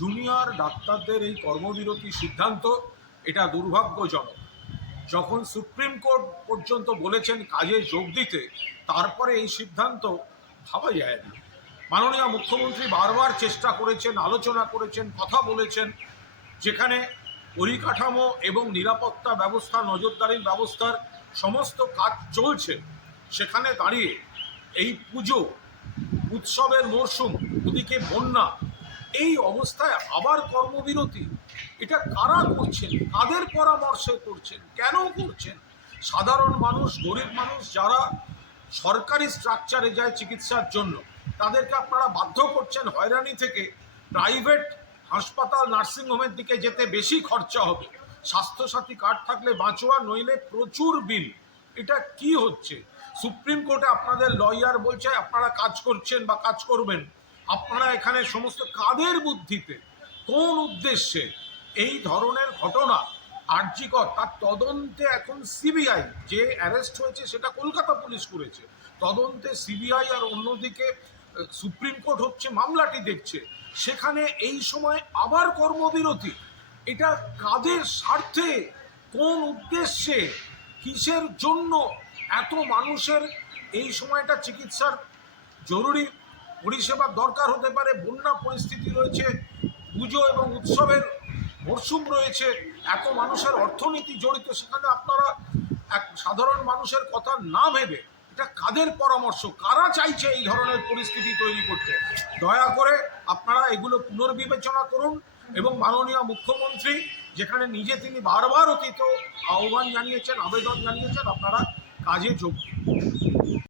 Junior ডাক্তারদের এই কর্মবিরতি সিদ্ধান্ত, এটা দুর্ভাগ্যজনক। যখন সুপ্রিম কোর্ট পর্যন্ত বলেছেন কাজে যোগ দিতে, তারপরে এই সিদ্ধান্ত ভাবা যায় না মাননীয় মুখ্যমন্ত্রী বারবার চেষ্টা করেছেন, আলোচনা করেছেন, কথা বলেছেন, যেখানে পরিকাঠামো এবং নিরাপত্তা ব্যবস্থা, নজরদারির ব্যবস্থার সমস্ত কাজ চলছে, সেখানে দাঁড়িয়ে এই পুজো, উৎসবের মরশুম, ওদিকে বন্যা এই অবস্থায় আবার কর্মবিরতি। এটা কারা করছেন? কাদের পরামর্শে করছেন? কেন করছেন? সাধারণ মানুষ, গরিব মানুষ যারা সরকারি স্ট্রাকচারে যায় চিকিৎসার জন্য, তাদেরকে আপনারা বাধ্য করছেন হয়রানি থেকে প্রাইভেট হাসপাতাল, নার্সিংহোমের দিকে যেতে বেশি খরচা হবে। স্বাস্থ্যসাথী কার্ড থাকলে বাঁচোয়া নইলে প্রচুর বিল। এটা কি হচ্ছে? সুপ্রিম কোর্টে আপনাদের লয়ার বলছে, আপনারা কাজ করছেন বা কাজ করবেন। আপনারা এখানে সমস্ত কাদের বুদ্ধিতে, কোন উদ্দেশ্যে এই ধরনের ঘটনা আর্যিকর, তার তদন্তে এখন সিবিআই যে অ্যারেস্ট হয়েছে সেটা কলকাতা পুলিশ করেছে। তদন্তে সিবিআই আর অন্যদিকে সুপ্রিম কোর্ট হচ্ছে মামলাটি দেখছে। সেখানে এই সময় আবার কর্মবিরতি। এটা কাদের স্বার্থে, কোন উদ্দেশ্যে, কিসের জন্য এত মানুষের এই সময়টা চিকিৎসার জরুরি? পরিষেবার দরকার হতে পারে, বন্যা পরিস্থিতি রয়েছে, পুজো এবং উৎসবের মরশুম রয়েছে, এত মানুষের অর্থনীতি জড়িত, সেখানে আপনারা এক সাধারণ মানুষের কথা না ভেবে এটা কাদের পরামর্শ? কারা চাইছে এই ধরনের পরিস্থিতি তৈরি করতে? দয়া করে আপনারা এগুলো পুনর্বিবেচনা করুন এবং মাননীয় মুখ্যমন্ত্রী, যেখানে নিজে তিনি বারবার অতীত আহ্বান জানিয়েছেন, আবেদন জানিয়েছেন, আপনারা কাজে যোগ